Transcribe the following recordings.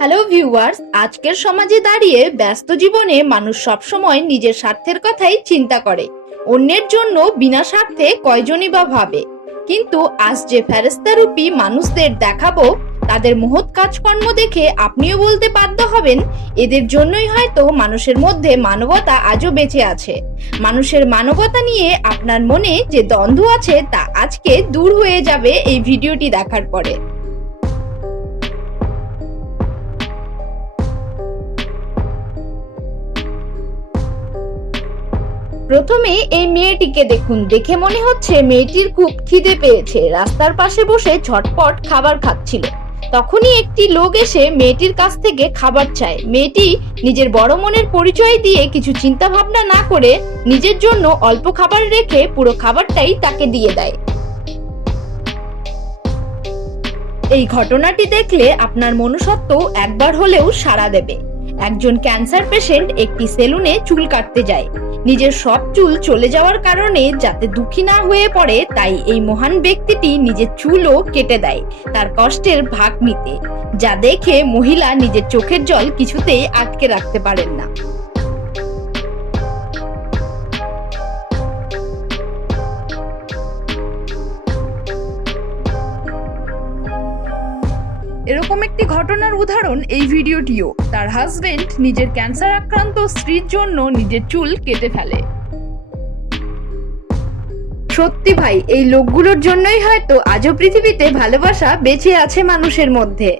Hello viewers, আজকের সমাজে দাঁড়িয়ে ব্যস্ত জীবনে মানুষ সবসময় নিজের স্বার্থের কথাই চিন্তা করে। অন্যের জন্য বিনা স্বার্থে কয়জনই বা ভাবে। কিন্তু আজ যে ফেরেশতারূপী মানুষদের দেখাবো, তাদের মহৎ কাজকর্ম দেখে আপনিও বলতে বাধ্য হবেন, এদের জন্যই হয়তো মানুষের মধ্যে মানবতা আজও বেঁচে আছে। মানুষের মানবতা নিয়ে আপনার মনে যে দ্বন্দ্ব আছে তা আজকে দূর হয়ে যাবে এই ভিডিওটি দেখার পরে। প্রথমে এই মেয়েটিকে দেখুন, দেখে মনে হচ্ছে মেয়েটির খুব খিদে পেয়েছে। রাস্তার পাশে বসে ঝটপট খাবার খাচ্ছিল। তখনই একটি লোক এসে মেয়েটির কাছ থেকে খাবার চায়। মেয়েটি নিজের বড় মনের পরিচয় দিয়ে কিছু চিন্তা ভাবনা না করে নিজের জন্য অল্প খাবার রেখে পুরো খাবারটাই তাকে দিয়ে দেয়। এই ঘটনাটি দেখলে আপনার মনুষ্যত্ব একবার হলেও সাড়া দেবে। একজন ক্যান্সার পেশেন্ট একটি সেলুনে চুল কাটতে যায়। নিজের সব চুল চলে যাওয়ার কারণে যাতে দুঃখী না হয়ে পড়ে, তাই এই মহান ব্যক্তিটি নিজের চুলও কেটে দেয় তার কষ্টের ভাগ নিতে, যা দেখে মহিলা নিজের চোখের জল কিছুতেই আটকে রাখতে পারেন না। এরকম একটি ঘটনার উদাহরণ এই ভিডিওটিও। তার হাজবেন্ড নিজের ক্যান্সার আক্রান্ত স্ত্রীর জন্য নিজের চুল কেটে ফেলে। সত্যি ভাই, এই লোকগুলোর জন্যই হয়তো আজও পৃথিবীতে ভালোবাসা বেঁচে আছে মানুষের মধ্যে।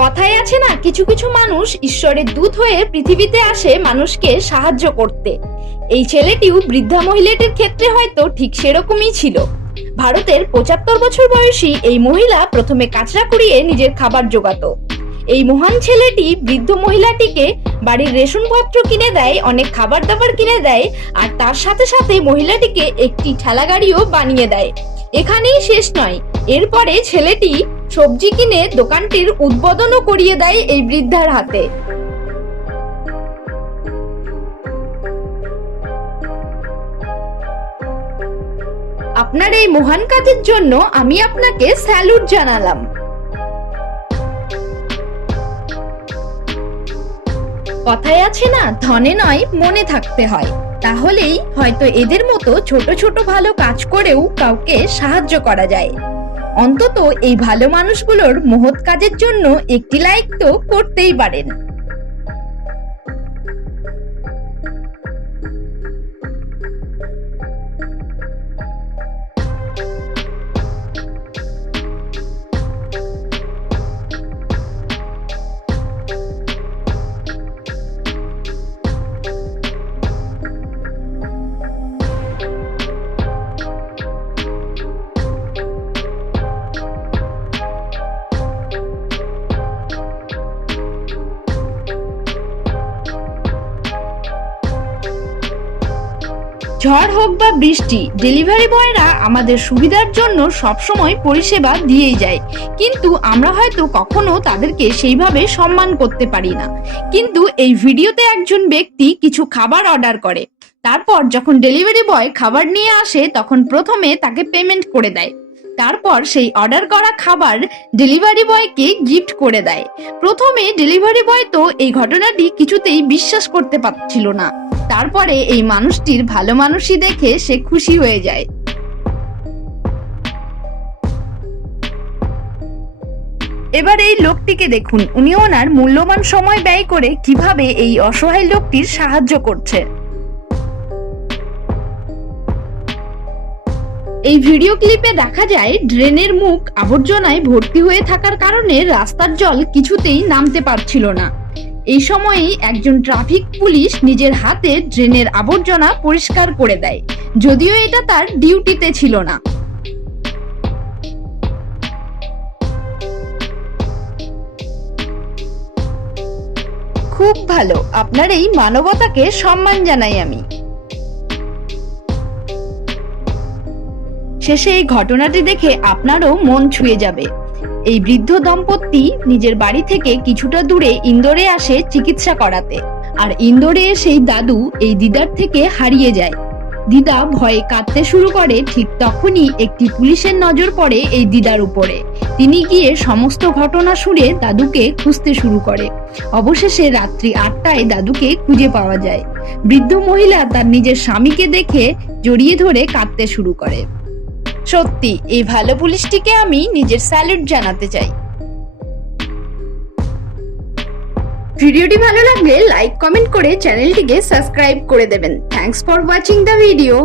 কথায় আছে না, কিছু কিছু মানুষ ঈশ্বরের দূত হয়ে পৃথিবীতে আসে মানুষকে সাহায্য করতে। এই ছেলেটিও বৃদ্ধা মহিলাটির ক্ষেত্রে হয়তো ঠিক সেরকমই ছিল। ভারতের ৭৫ বছর বয়সী এই মহিলা প্রথমে কাঁচরা কুড়িয়ে নিজের খাবার জোগাতো। এই মহান ছেলেটি বৃদ্ধ মহিলাটিকে বাড়ির রেশনপত্র কিনে দেয়, অনেক খাবার দাবার কিনে দেয়, আর তার সাথে সাথে মহিলাটিকে একটি ঠেলা গাড়িও বানিয়ে দেয়। এখানেই শেষ নয়, এরপরে ছেলেটি সবজি কিনে দোকানটির উদ্বোধনও করিয়ে দেয় এই বৃদ্ধার হাতে। আপনার এই মহান কাজের জন্য আমি আপনাকে স্যালুট জানালাম। কথায় আছে না, ধনে নয় মনে থাকতে হয়। তাহলেই হয়তো এদের মতো ছোট ছোট ভালো কাজ করেও কাউকে সাহায্য করা যায়। অন্তত এই ভালো মানুষগুলোর মহৎ কাজের জন্য একটি লাইক তো করতেই পারেন। ঝড় হোক বা বৃষ্টি, ডেলিভারি বয়রা আমাদের সুবিধার জন্য সবসময় পরিষেবা দিয়েই যায়, কিন্তু আমরা হয়তো কখনো তাদেরকে সেইভাবে সম্মান করতে পারি না। কিন্তু এই ভিডিওতে একজন ব্যক্তি কিছু খাবার অর্ডার করে, তারপর যখন ডেলিভারি বয় খাবার নিয়ে আসে তখন প্রথমে তাকে পেমেন্ট করে দেয়, তারপর সেই অর্ডার করা খাবার ডেলিভারি বয়কে গিফট করে দেয়। প্রথমে ডেলিভারি বয় তো এই ঘটনাটি কিছুতেই বিশ্বাস করতে পারছিল না। তারপরে এই মানুষটির ভালো মানুষই দেখে সে খুশি হয়ে যায়। এবার এই লোকটিকে দেখুন, উনি ওনার মূল্যবান সময় ব্যয় করে কিভাবে এই অসহায় লোকটির সাহায্য করছে। এই ভিডিও ক্লিপে দেখা যায় ড্রেনের মুখ আবর্জনায় ভর্তি হয়ে থাকার কারণে রাস্তার জল কিছুতেই নামতে পারছিল না। এই সময়েই একজন ট্রাফিক পুলিশ নিজের হাতে ড্রেনের আবর্জনা পরিষ্কার করে দেয়, যদিও এটা তার ডিউটিতে ছিল না। খুব ভালো, আপনার এই মানবতাকে সম্মান জানাই আমি। শেষে এই ঘটনাটি দেখে আপনারও মন ছুঁয়ে যাবে। এই বৃদ্ধ দম্পতি নিজের বাড়ি থেকে কিছুটা দূরে ইন্দোরে আসে চিকিৎসা করাতে, আর ইন্দোরে সেই দাদু এই দিদার থেকে হারিয়ে যায়। দিদা ভয়ে কাঁদতে শুরু করে। ঠিক তখনই একটি পুলিশের নজর পড়ে এই দিদার উপরে। তিনি গিয়ে সমস্ত ঘটনা শুনে দাদুকে খুঁজতে শুরু করে। অবশেষে রাত্রি 8টায় দাদুকে খুঁজে পাওয়া যায়। বৃদ্ধ মহিলা তার নিজের স্বামীকে দেখে জড়িয়ে ধরে কাঁদতে শুরু করে। সত্যি এই ভালো পুলিশটিকে আমি নিজের স্যালুট জানাতে চাই। ভিডিওটি ভালো লাগলে লাইক কমেন্ট করে চ্যানেলটিকে সাবস্ক্রাইব করে দেবেন। Thanks for watching the video.